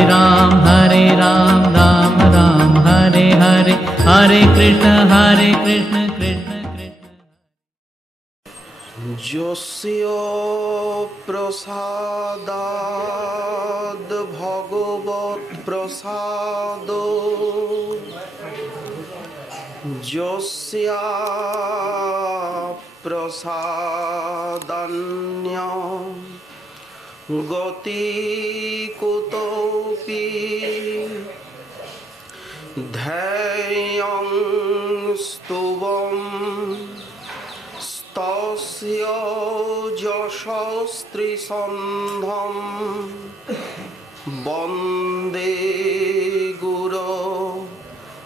राम राम राम हरे हरे, हरे कृष्ण कृष्ण कृष्ण। यस्य प्रसादाद् भगवत् प्रसादो, यस्य प्रसादान्य गति कुतोऽपि ध्येयं स्तुवम् तस्य यशस्त्रिसन्धं वन्दे गुरो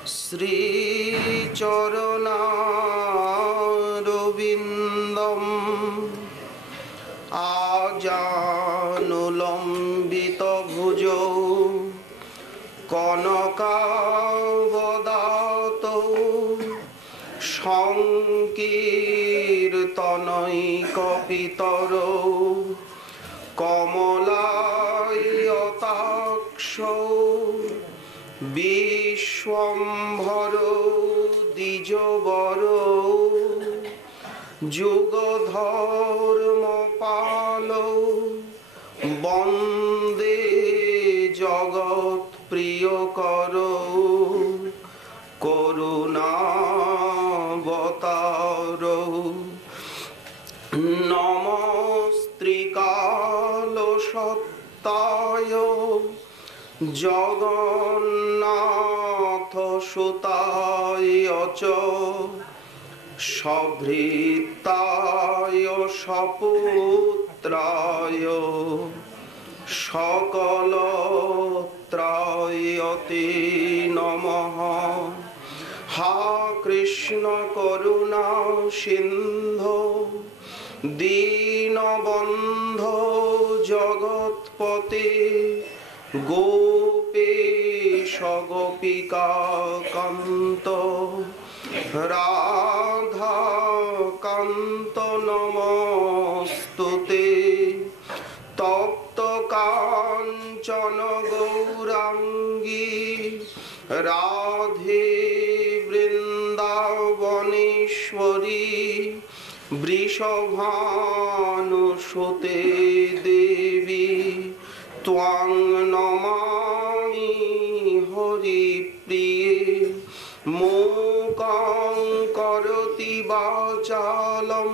श्रीचरणारविन्दम् आजानुलम्बितभुजौ कनकावदातौ সংকীর্তনৈকপিতরौ কমলায়তাক্ষৌ বিশ্বম্ভরৌ দ্বিজবরৌ যুগধর্মপালৌ বন্দে জগৎপ্রিয়করৌ করুণাবতারৌ নমস্ত্রিকালসত্তায় জগন্নাথসুতায় চ সভৃতায় সপুত্রায় সকলত্রায়তে নমঃ। হা কৃষ্ণ করুণা সিন্ধো দীনবন্ধো জগৎপতে গোপীশ গোপিকা কান্ত রাধা কান্ত নমস্তুতে। তপ্ত কাঞ্চন গৌরাঙ্গী রাধে বৃন্দাবনেশ্বরী বৃষভানুসুতে দেবী ত্বাং নমামি হরিপ্রিয়ে। মূকং করোতি বাচালং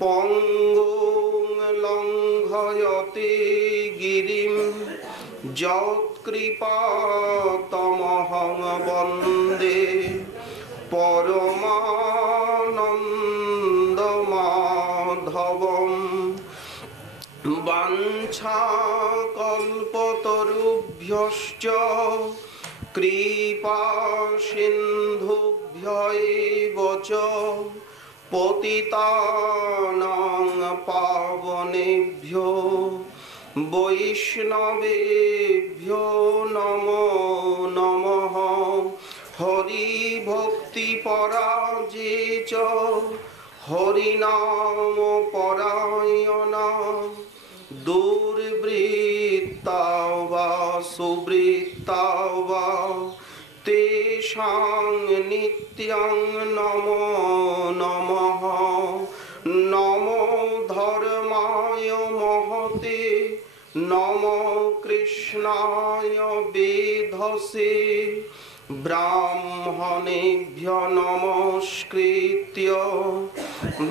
পঙ্গুং লঙ্ঘয়তে গিরিম যৎকৃপাতমহং বন্দে পরমানন্দমাধবম। বাঞ্ছাকল্পতরুভ্যশ্চ কৃপা সিন্ধুভ্যৈব চ পতিতানাং পাবনেভ্যো বৈষ্ণবেভ্যো নমো নমঃ। হরি ভক্তি পরাজে চ হরিনাম পরায়ণা দুর্বৃত্তা বা সুবৃত্তা বা তেষাং নিত্যং নমো নমঃ। নমো ধর্মায় মহতে নমো কৃষ্ণায় বেধসে। ব্রাহ্মণেভ্যো নমস্কৃত্য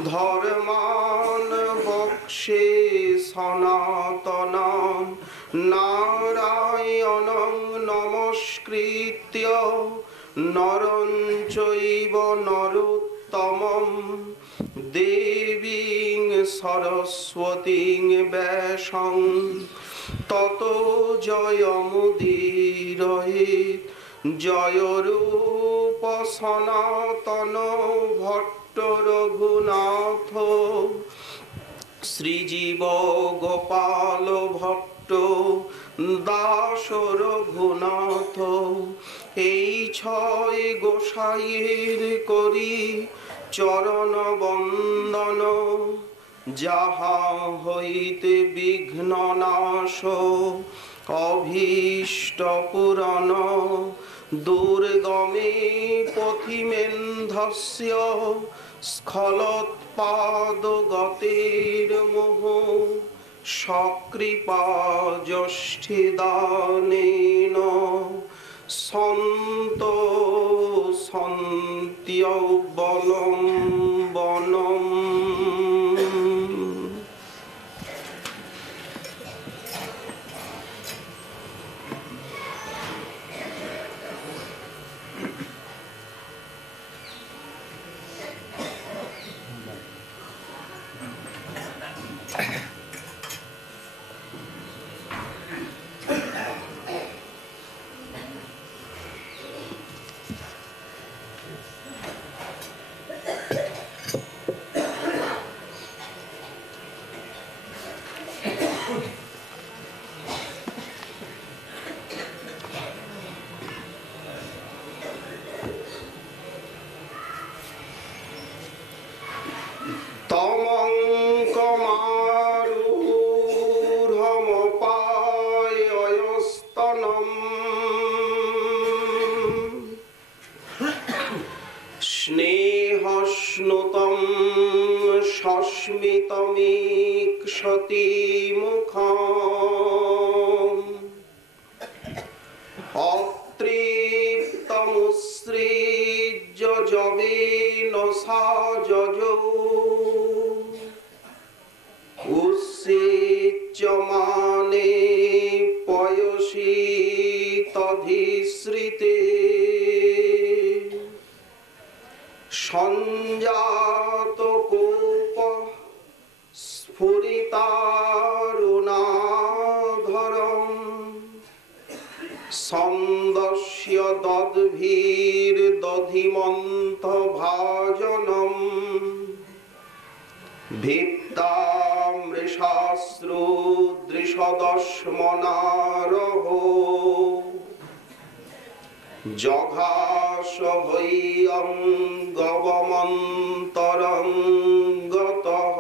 ধর্মাन् বক্ষ্যে সনাতনাन्। নারায়ণং নমস্কৃত্য নরং চৈব নরোত্তমং দেবীং সরস্বতীং ব্যাসং ততো জয়মুদীরয়েৎ। জয় রূপ সনাতন ভট্ট রঘুনাথ শ্রীজীব গোপাল ভট্ট দাস রঘুনাথ। এই ছয় গোসাইয়ের করি চরণ বন্দন, যাহা হইতে বিঘ্ন নাশ অভীষ্ট পূরণ দুর্গমে পথিমেন্ধস্য স্খলোৎপাদ গতির মোহ সকৃপা যষ্ঠিদানেন সন্ত সন্ত্যবলম্বনম। স্নেহস্নুতম সস্মিতমীক্ষতি মুখম অতৃপ্তমুৎসৃজ্য যবেন সা যজো উৎসিচ্যমানে পয়সি তধিশ্রিতে সঞ্জাত কোপ স্ফুরিতারুণাধরম ছন্দস্য দদ্ভির দধিমন্ত ভাজনম ভিত্তামৃষাশ্রু দৃশদস্মনারহ জঘাস হইয়ঙ্গবমন্তরঙ্গতঃ।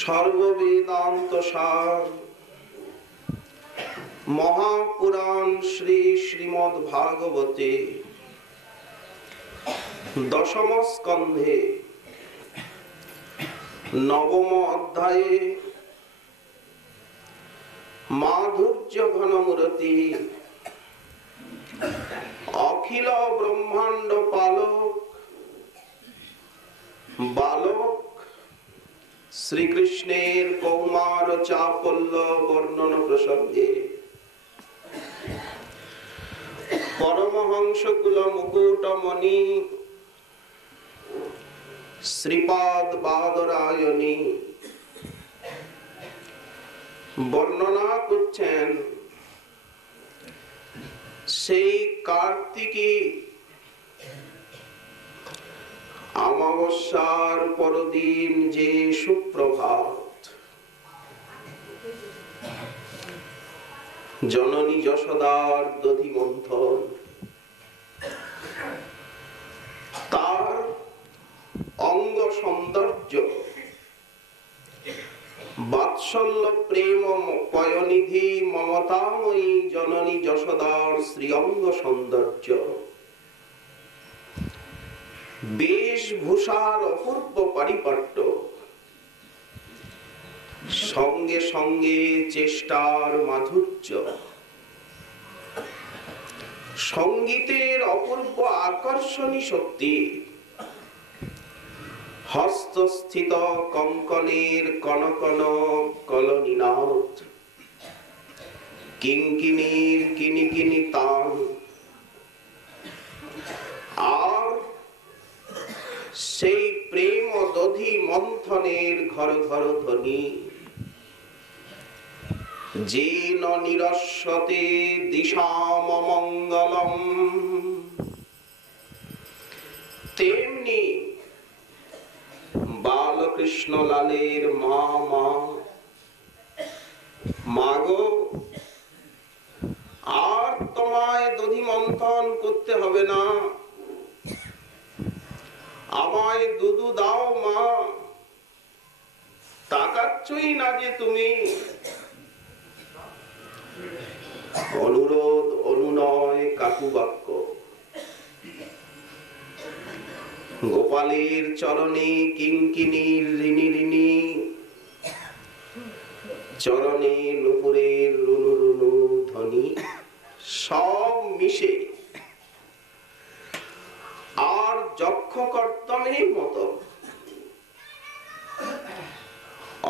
সর্ববেদান্ত সার মহাপুরাণ শ্রী শ্রীমদ্ ভাগবতে দশম স্কন্ধে নবম অধ্যায়ে মাধুর্য ঘনমূরতি অখিল ব্রহ্মাণ্ড পালক বালক শ্রীকৃষ্ণের কৌমার চাপল্য বর্ণন প্রসঙ্গে পরমহংস কুল মুকুটমণি শ্রীপাদ বাদরায়ণী বর্ণনা করছেন সেই কার্তিকী অমাবস্যার পরদিন যে সুপ্রভাত জননী যশোদার দধি মন্থন, তার অঙ্গ সৌন্দর্য বাৎসল্য প্রেম পয়নিধি মমতাময়ী জননী যশোদার শ্রীঅঙ্গ সৌন্দর্য, বেশভূষার অপূর্ব পারিপাট্য, সঙ্গে সঙ্গে চেষ্টার মাধুর্য, সঙ্গীতের অপূর্ব আকর্ষণী শক্তি, হস্তস্থিত কঙ্কণের কনকন কলনিনাদ, কিঙ্কিনীর কিনিকিনি তান, আর সেই প্রেম দধি মন্থনের ঘর ঘর ধ্বনি, যেন নিরস্বতে দিশাম মঙ্গলম। তেমনি বালকৃষ্ণ লালের মা মা মাগো, আর তোমায় দধি মন্থন করতে হবে না, আমায় দুধু দাও মা, তাকাচ্ছই না যে তুমি। অনুরোধ অনুনয় কাকুবাক্য, গোপালের চরণে কিঙ্কিনীর ঋণী ঋণী, চরণে নুপুরের রুনু রুনু ধ্বনি, সব মিশে আর যক্ষ কর্তমের মতো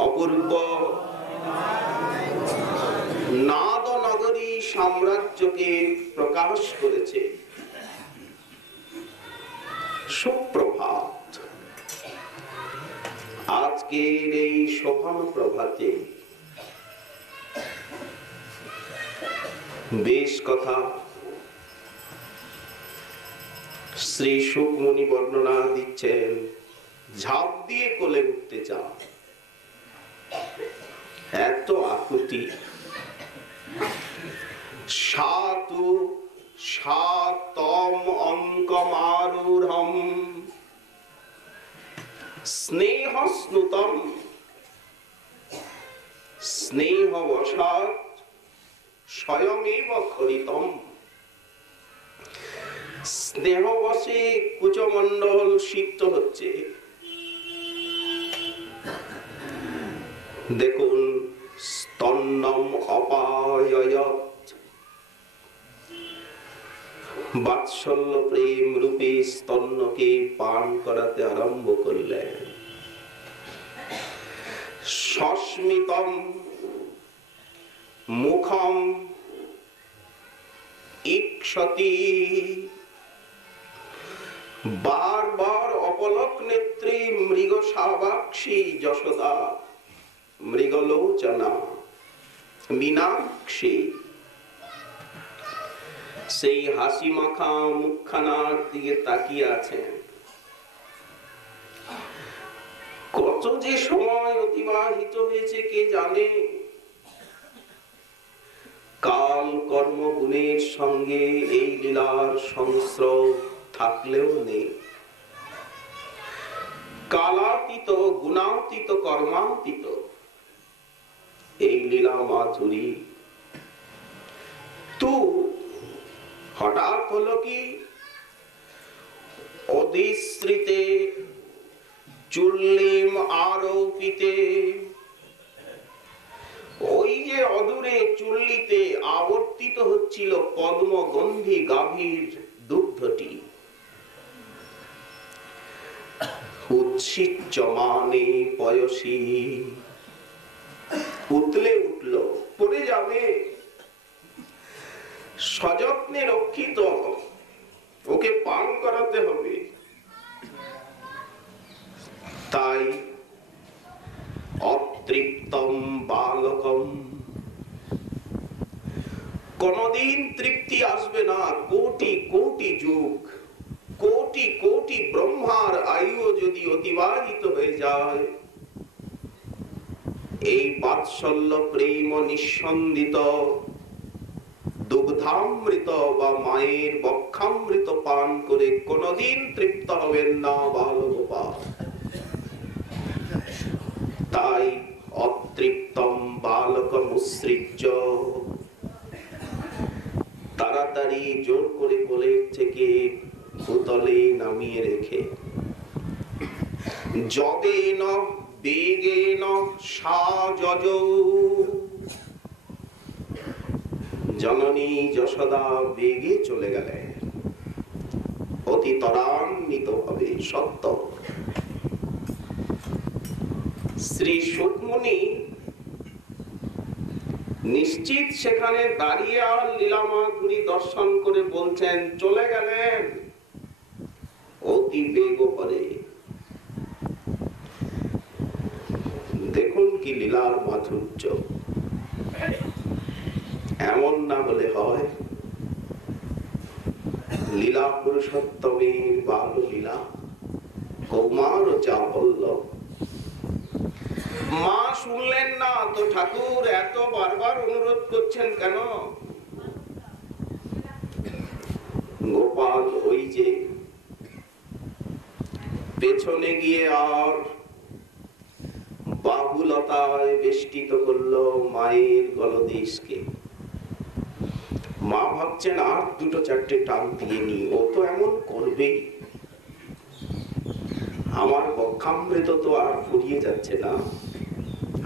অপূর্ব নাদ নগরী সাম্রাজ্যকে প্রকাশ করেছে। সুপ্রভাত। আজকের এই শোভন প্রভাতে বেশ কথা শ্রী সুকমুনি বর্ণনা দিচ্ছেন। ঝাঁপ দিয়ে কোলে উঠতে চাও, এত আকুতি। সাতু সাতম অঙ্কমারূঢ়ম স্নেহস্নুতম স্নেহবশাৎ স্বয়মেব খরিতম। স্নেহবশে কুচমণ্ডল সিক্ত হচ্ছে। দেখুন, স্তন্নম অপায়য়ৎ, বাৎসল্য প্রেম রূপে স্তন্যকে পান করাতে আরম্ভ করলেন। সস্মিতম মুখম ইক্ষতি, বারবার অপলক নেত্রী মৃগ শাবাক্ষী যশোদা, মৃগলোচনা মীনাক্ষী সেই হাসি মাখা মুখখানার দিকে তাকিয়ে আছেন। কত যে সময় অতিবাহিত হয়েছে কে জানে। কাল কর্ম গুণের সঙ্গে এই লীলার সংস্রব থাকলেও নেই। কালাতীত গুণাতীত কর্মাতীত এই লীলা মাধুরী। তো হঠাৎ হলো কি, অধিশ্রিতে চুল্লিম আরোপিতে, ওই যে অদূরে চুল্লিতে আবর্তিত হচ্ছিল পদ্মগন্ধি গাভীর দুগ্ধটি। উচ্ছিচ্যমানে পয়সী, উতলে উঠল, পড়ে যাবে। সযত্নে রক্ষিত, ওকে পান করাতে হবে। তাই অতৃপ্তম বালকম, কোনদিন তৃপ্তি আসবে না। কোটি কোটি যুগ, কোটি কোটি ব্রহ্মার আয়ু যদি অতিবাহিত হয়ে যায়, এই বাৎসল্য প্রেম নিঃসন্দিত দুগ্ধামৃত বা মায়ের বক্ষামৃত পান করে কোনদিন তৃপ্ত হবেন না বালগোপাল। তাই অতৃপ্তম বালকমুৎসৃজ্য, তাড়াতাড়ি জোর করে কোলের থেকে ভূতলে নামিয়ে রেখে, যদেন বেগেন সাযযৌ, জননী যশোদা বেগে চলে গেলেন অতি ত্বরান্বিত ভাবে। সত্য শ্রী সুকমুনি নিশ্চিত সেখানে দাঁড়িয়ে আর লীলামাধুরী দর্শন করে বলছেন, চলে গেলেন অতি বেগ করে। দেখুন কি লীলার মাধুর্য। এমন না হলে হয়। লীলা পুরুষোত্তমের বাল লীলা, কৌমার চাপল্য। মা শুনলেন না তো ঠাকুর এত বারবার অনুরোধ করছেন কেন? গোপাল ওই যে পেছনে গিয়ে আর বাবু বাহুলতায় বেষ্টিত করলো মায়ের গলদেশকে। মা ভাবছেন আর দুটো চারটে টান দিয়ে নি, ও তো এমন করবেই, আমার বক্ষামৃত তো আর ফুরিয়ে যাচ্ছে না,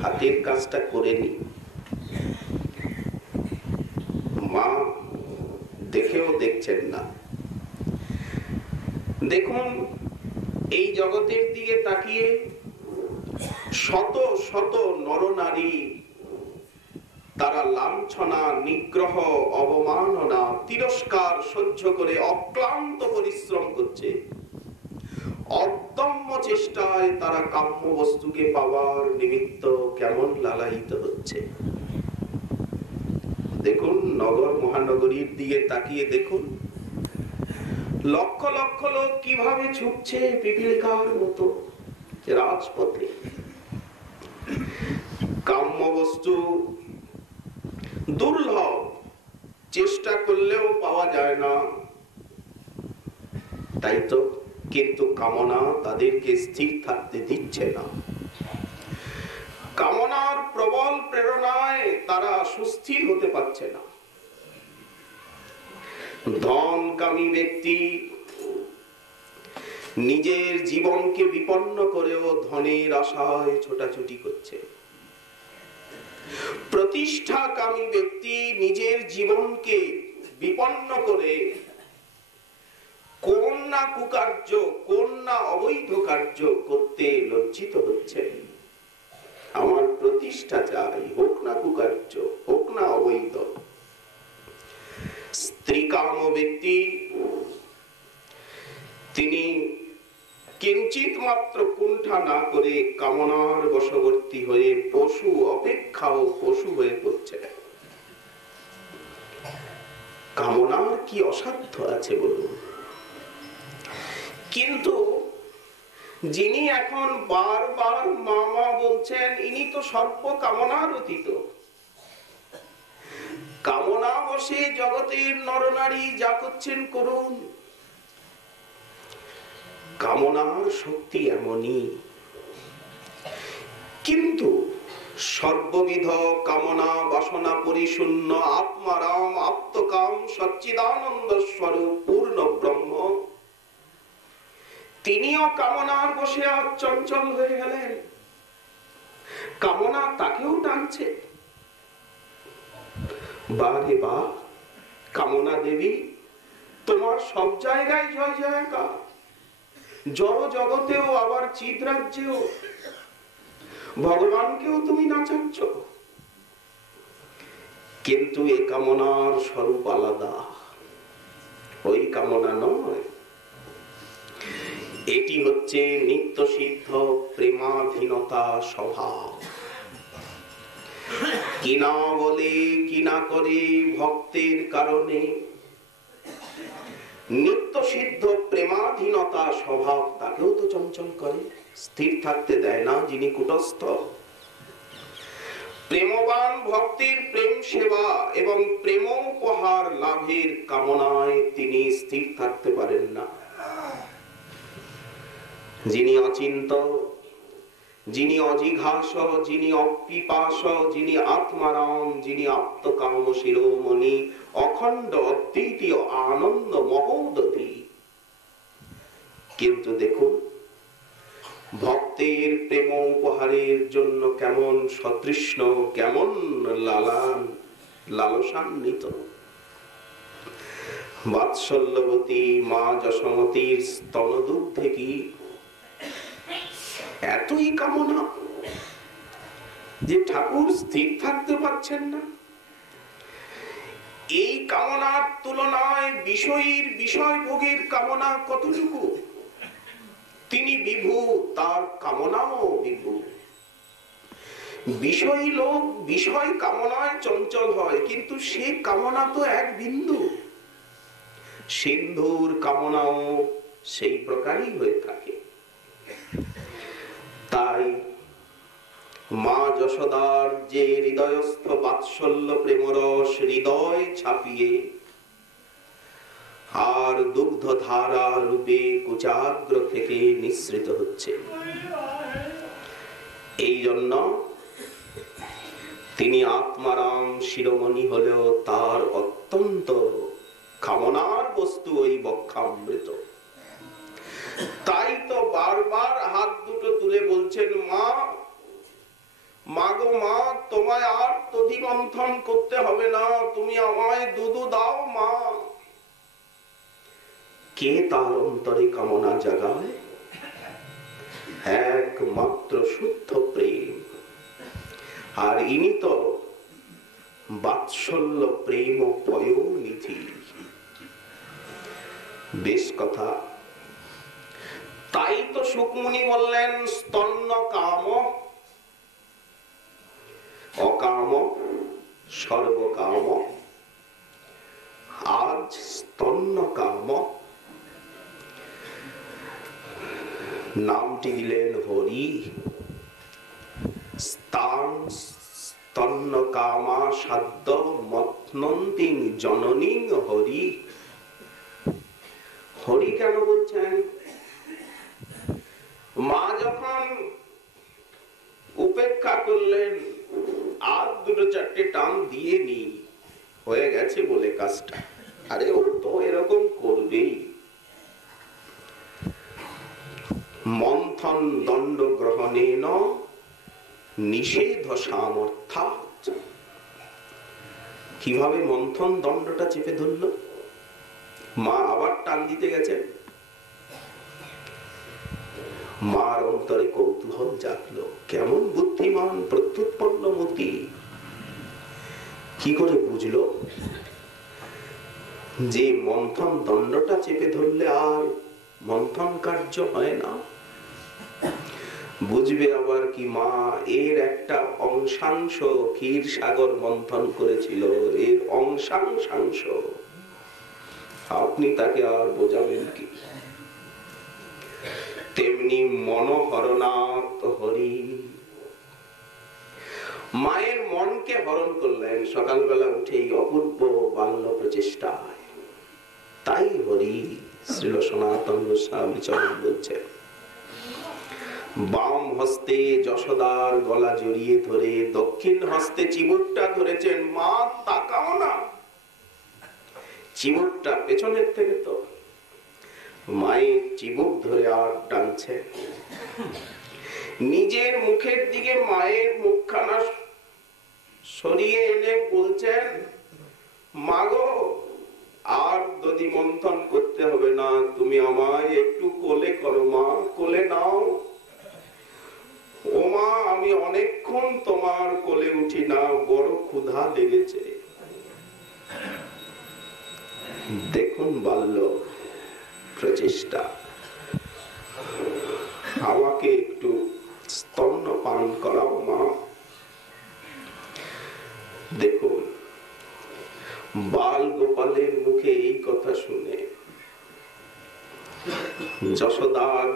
হাতের কাজটা করে নি। মা দেখেও দেখছেন না। দেখুন, এই জগতের দিকে তাকিয়ে শত শত নরনারী তারা লাঞ্ছনা, নিগ্রহ, অবমাননা, তিরস্কার সহ্য করে অক্লান্ত পরিশ্রম করছে। অদম্য চেষ্টায় তারা কাম্য বস্তুকে পাওয়ার নিমিত্ত কেমন লালায়িত হচ্ছে। দেখুন, নগর মহানগরীর দিকে তাকিয়ে দেখুন, লক্ষ লক্ষ লোক কিভাবে ছুটছে পিপীলিকার মতো রাজপথে। কাম্য বস্তু দুর্লভ, চেষ্টা করলেও পাওয়া যায় না, তাই তো। কিন্তু কামনা তাদেরকে স্থির থাকতে দিচ্ছে না। কামনার প্রবল প্রেরণায় তারা সুস্থির হতে পারছে না। ধনকামী ব্যক্তি নিজের জীবনকে বিপন্ন করেও ধনের আশায় ছোটাছুটি করছে। প্রতিষ্ঠাকামী ব্যক্তি নিজের জীবনকে বিপন্ন করে কোন না কুকার্য, কোন না অবৈধ কার্য করতে লজ্জিত হচ্ছে। আমার প্রতিষ্ঠা চাই, হোক না কুকার্য, হোক না অবৈধ। স্ত্রীকাম ব্যক্তি তিনি কিঞ্চিত মাত্র কুণ্ঠা না করে কামনার বশবর্তী হয়ে পশু অপেক্ষাও পশু হয়ে পড়ছে। কামনার কি অসাধ্য আছে বলুন? কিন্তু যিনি এখন বারবার মামা বলছেন, ইনি তো সর্ব কামনার অতীত। কামনা বসে জগতের নরনারী যা করছেন করুন। কামনার শক্তি এমনই, কিন্তু সর্ববিধ কামনা বাসনা পরিশূন্য আত্মারাম আত্মকাম সচ্চিদানন্দ স্বরূপ পূর্ণ ব্রহ্ম, তিনিও কামনার বসে আজ চঞ্চল হয়ে গেলেন। কামনা তাকেও টানছে। বারে বা কামনা দেবী, তোমার সব জায়গায় জয় জয়কার, জড় জগতেও আবার চিৎ রাজ্যেও ভগবানকেও তুমি নাচাচ্ছ। কিন্তু এই কামনার স্বরূপ আলাদা, ওই কামনা নয়। এটি হচ্ছে নিত্য সিদ্ধ প্রেমাধীনতা স্বভাব। কিনা বলে কিনা করে ভক্তের কারণে নিত্য সিদ্ধ প্রেমাধীনতা স্বভাব তাকেও তো চঞ্চল করে, স্থির থাকতে দেয় না। যিনি কুটস্থ প্রেমবান ভক্তের প্রেম সেবা এবং প্রেমোপহার লাভের কামনায় তিনি স্থির থাকতে পারেন না। যিনি অচিন্ত, যিনি অজিঘাস, যিনি অপিপাস, যিনি আত্মারাম, যিনি আত্মকাম শিরোমণি, অখণ্ড অদ্বিতীয় আনন্দ মহোদধি। কিন্তু দেখুন, ভক্তের প্রেম উপহারের জন্য কেমন সতৃষ্ণ, কেমন লালসান্বিত। বাৎসল্যবতী মা যশোমতীর স্তনদুগ্ধে কি এতই কামনা যে ঠাকুর স্থির থাকতে পারছেন না? এই কামনার তুলনায় বিষয়ীর বিষয় ভোগের কামনা কতটুকু? তিনি বিভু, তার কামনাও বিভু। বিষয়ী লোক বিষয় কামনায় চঞ্চল হয়, কিন্তু সে কামনা তো এক বিন্দু। সিন্ধুর কামনাও সেই প্রকারই হয়ে থাকে। তাই মা যশোদার যে হৃদয়স্থ বাৎসল্য প্রেমরস হৃদয় ছাপিয়ে আর দুগ্ধ ধারা রূপে কুচাগ্র থেকে নিঃসৃত হচ্ছে। এই জন্য তিনি আত্মারাম শিরোমণি হলেও তার অত্যন্ত কামনার বস্তু ওই বক্ষামৃত। তাই তো বারবার হাত দুটো তুলে বলছেন, মা, মাগো মা, তোমায় আর দধি মন্থন করতে হবে না, তুমি আমায় দুধ দাও মা। কে তার অন্তরে কামনা জাগায়? একমাত্র শুদ্ধ প্রেম। আর ইনি তো বাৎসল্য প্রেম পয়োনিধি। বেশ কথা। তাই তো শুকমুনি বললেন, স্তন্য কাম, অকাম, সর্বকাম, আজ স্তন্য কাম। নামটি দিলেন হরি। স্তান স্তন্য কামা সাধ্য মথনন্তিং জননীং হরি। হরি কেন বলছেন? মা যখন উপেক্ষা করলেন, আর দুটো চারটে টান দিয়ে নি, হয়ে গেছে বলে কাজটা। আরে ও তো এরকম করবেই। মন্থন দণ্ড গ্রহণেন নিষেধ সামর্থ্যাৎ। কিভাবে মন্থন দণ্ডটা চেপে ধরল? মা আবার টান দিতে গেছেন। মার অন্তরে কৌতূহল জাগলো, কেমন বুদ্ধিমান প্রত্যুৎপন্ন মতি। কি করে বুঝলো যে মন্থন দণ্ডটা চেপে ধরলে আর মন্থন কার্য হয় না? বুঝবে আবার কি, মা এর একটা অংশাংশ ক্ষীর সাগর মন্থন করেছিল, এর অংশাংশ। আপনি তাকে আর বোঝাবেন কি? তেমনি মনোহরনাথ হরি মায়ের মনকে হরণ করলেন সকালবেলা উঠেই অপূর্ব বাল্য প্রচেষ্টায়। তাই হরি শ্রীল সনাতন গোস্বামী চরণ বলছেন, বাম হস্তে যশোদার গলা জড়িয়ে ধরে দক্ষিণ হস্তে চিবুকটা ধরেছেন। মা তাকাও না, চিবুকটা পেছনের থেকে তো। মায়ের চিবুক ধরে আর টানছে। নিজের মুখের দিকে মায়ের মুখখানা সরিয়ে এনে বলছেন, মাগো, আর দধি মন্থন করতে হবে না, তুমি আমায় একটু কোলে করো মা, কোলে নাও। ও মা, আমি অনেকক্ষণ তোমার কোলে উঠি না, বড় ক্ষুধা লেগেছে। দেখুন বাল্য প্রচেষ্টা। আমাকে একটু স্তন্য পান করাও মা। দেখুন, বাল গোপালের মুখে এই কথা শুনে যশোদার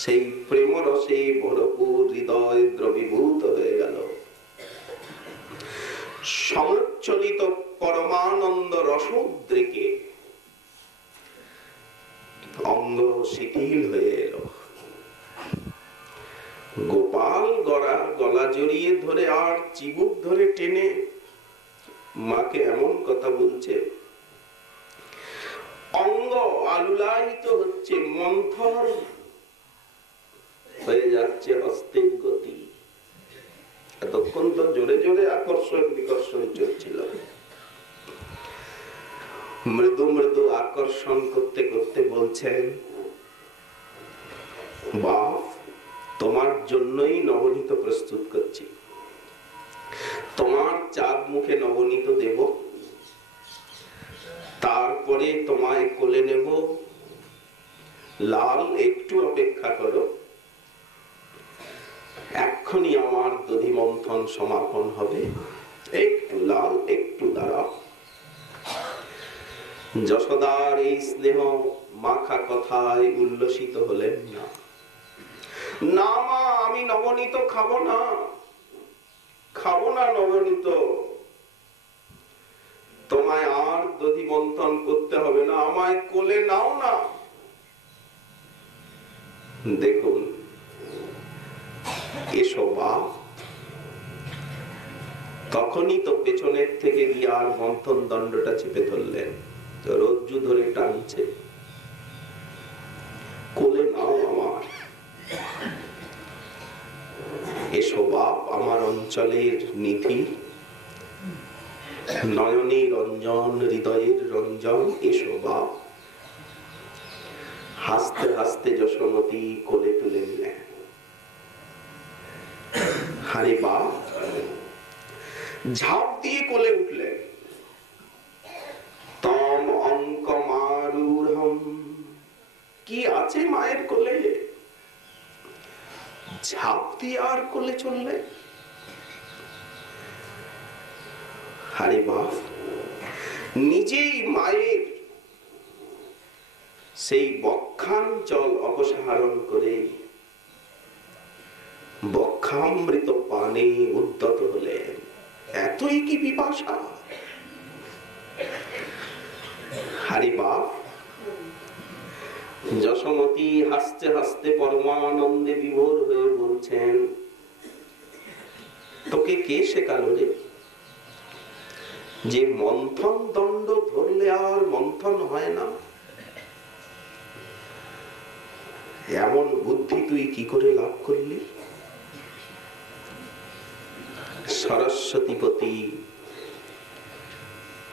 সেই প্রেমরসে ভরপুর হৃদয় দ্রবীভূত হয়ে গেল। সমুচ্চলিত পরমানন্দ রসোদ্রেকে অঙ্গ শিথিল হয়ে এলো। গোপাল গলা জড়িয়ে ধরে আর চিবুক ধরে টেনে মাকে এমন কথা বলছে, অঙ্গ আলুলায়িত হচ্ছে, মন্থর হয়ে যাচ্ছে হস্তের গতি। এতক্ষণ তো জোরে জোরে আকর্ষণ বিকর্ষণ চলছিল। মৃদু মৃদু আকর্ষণ করতে করতে বলছেন, বাপ, তোমার জন্যই নবনীত প্রস্তুত করছি। তোমার চাঁদ মুখে নবনীত দেব, তারপরে তোমায় কোলে নেব। লাল, একটু অপেক্ষা করো, এক্ষুনি আমার দধি মন্থন সমাপন হবে। একটু লাল, একটু দাঁড়াও। যশোদার এই স্নেহ মাখা কথায় উল্লসিত হলেন না। না মা, আমি নবনীত খাবো না, খাবো না নবনীত। তোমায় আর দধি মন্থন করতে হবে না, আমায় কোলে নাও না। দেখুন, এসো বাপ, তখনই তো পেছনের থেকে গিয়ে আর মন্থন দণ্ডটা চেপে ধরলেন, রজ্জু ধরে টানছে, কোলে নাও আমার, এসো বাপ আমার অঞ্চলের নিধি, নয়নে রঞ্জন হৃদয়ের রঞ্জন, এসো বাপ। হাসতে হাসতে যশোমতী কোলে তুলে নিলেন। আরে বাপ, ঝাঁপ দিয়ে কোলে উঠলেন। তম অঙ্ক মারুঢ়ম, কি আছে মায়ের কোলে, ঝাঁপ দিয়ে আর কোলে চললেন। আরে বাপ, নিজেই মায়ের সেই বক্ষাঞ্চল অপসারণ করে বক্ষামৃত পানে উদ্যত হলেন। এতই কি পিপাসা! আরে বাপ, যশোমতী হাসতে হাসতে পরমানন্দে বিভোর হয়ে বলছেন, তোকে কে শেখালো রে যে মন্থন দণ্ড ধরলে আর মন্থন হয় না? এমন বুদ্ধি তুই কি করে লাভ করলি? সরস্বতীপতি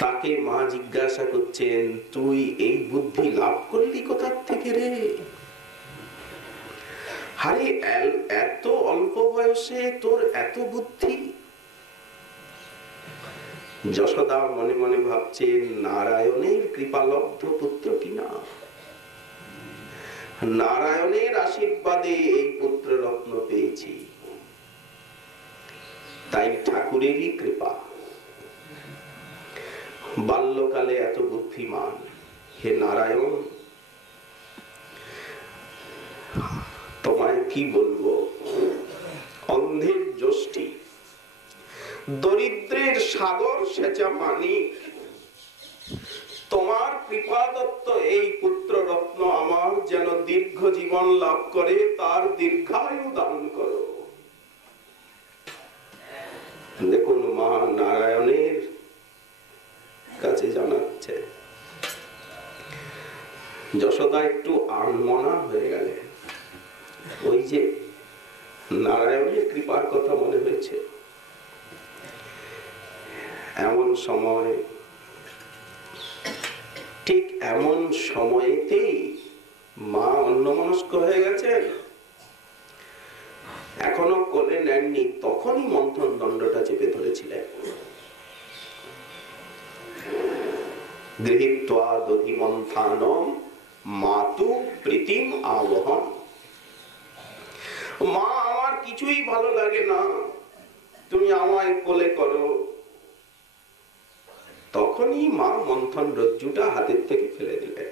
তাকে মা জিজ্ঞাসা করছেন, তুই এই বুদ্ধি লাভ করলি কোথার থেকে রে? আরে এত অল্প বয়সে তোর এত বুদ্ধি? যশোদা মনে মনে ভাবছেন, নারায়ণের কৃপালব্ধ পুত্র কিনা, নারায়ণের আশীর্বাদে এই পুত্র রত্ন পেয়েছি, তাই ঠাকুরেরই কৃপা। বাল্যকালে এত বুদ্ধিমান, হে নারায়ণ তোমায় কি বলবো, অন্ধের যষ্টি, দরিদ্রের সাগর সেচা মানিক, তোমার কৃপাদত্ত এই পুত্র রত্ন আমার যেন দীর্ঘ জীবন লাভ করে, তার দীর্ঘায়ু দান করো। দেখুন মা নারায়ণের কাছে জানাচ্ছে। যশোদা একটু আনমনা হয়ে গেলেন, ওই যে নারায়ণের কৃপার কথা মনে হয়েছে। এমন সময়, ঠিক এমন সময়তেই মা অন্যমনস্ক হয়ে গেছেন, এখনো কোলে নেননি, তখনই মন্থন দণ্ডটা চেপে ধরেছিলেন। গৃহীত্বা দধি মন্থানম মাতু প্রীতিম আবহন, মা আমার কিছুই ভালো লাগে না, তুমি আমায় কোলে করো। তখনই মা মন্থন রজ্জুটা হাতের থেকে ফেলে দিলেন,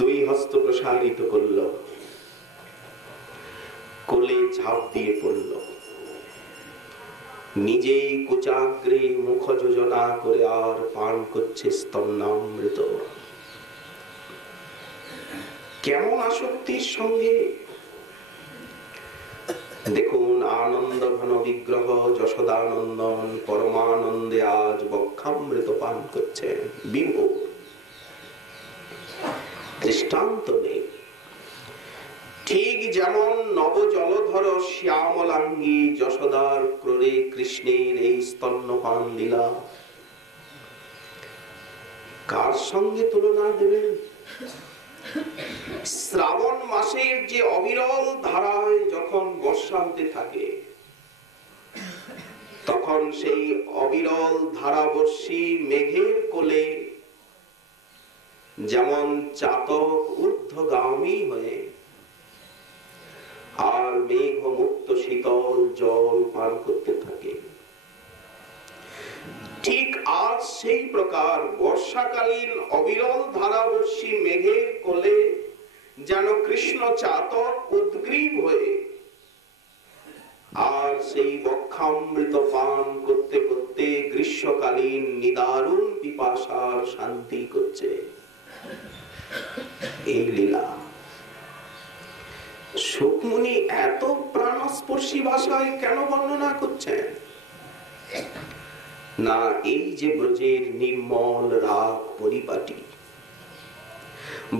দুই হস্ত প্রসারিত করল, কোলে ঝাঁপ দিয়ে পড়ল, নিজেই কুচাগ্রে মুখ যোজনা করে আর পান করছে স্তন্যামৃত। কেমন আসক্তির সঙ্গে! দেখুন আনন্দ ঘন বিগ্রহ যশোদানন্দন পরমানন্দে আজ বক্ষামৃত পান করছেন, বিভোর, দৃষ্টান্ত নেই। ঠিক যেমন নব জলধর শ্যামলাঙ্গী যশোদার ক্রোড়ে কৃষ্ণের এই স্তন্যপান লীলা কার সঙ্গে তুলনা দেবেন? শ্রাবণ মাসের যে অবিরল ধারায় যখন বর্ষা হতে থাকে, তখন সেই অবিরল ধারাবর্ষী মেঘের কোলে যেমন চাতক ঊর্ধ্বগামী হয়ে আর মেঘ মুক্ত শীতল জল পান করতে থাকে, ঠিক আজ সেই প্রকার বর্ষাকালীন অবিরল ধারাবর্ষী মেঘের কোলে যেন কৃষ্ণ চাতক উদ্গ্রীব হয়ে আর সেই বক্ষামৃত পান করতে করতে গ্রীষ্মকালীন নিদারুণ পিপাসার শান্তি করছে। এই লীলা সুখমুনি এত প্রাণস্পর্শী ভাষায় কেন বর্ণনা করছেন? না, এই যে ব্রজের নির্মল রাগ পরিপাটি,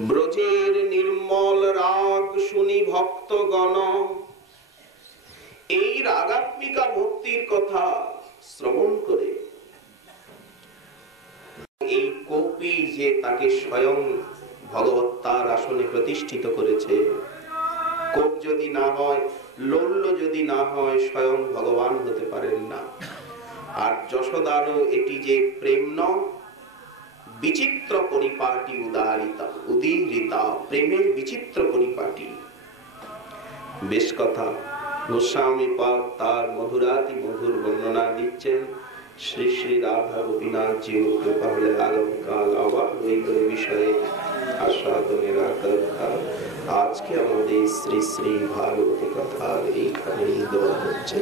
ব্রজের নির্মল রাগ শুনি ভক্তগণ এই রাগাত্মিকা ভক্তির কথা শ্রবণ করে এই কপি যে তাকে স্বয়ং ভগবত তার আসনে প্রতিষ্ঠিত করেছে, কোপ যদি না হয়, লোল্য যদি না হয়, স্বয়ং ভগবান হতে পারেন না। আর যশোদারও এটি যে প্রেম নয়, বিচিত্র পরিপাটি উদারিতা উদীরিতা, প্রেমের বিচিত্র পরিপাটি। বেশ কথা, গোস্বামী পাদ তার মধুরাতি মধুর বর্ণনা দিচ্ছেন। শ্রী শ্রী রাধা গোপীনাথ জি কৃপা হলে আগামীকাল আবার ওই বিষয়ে আস্বাদনের আকাঙ্ক্ষা। আজকে আমাদের শ্রী শ্রী ভাগবত কথার এইখানেই দেওয়া হচ্ছে।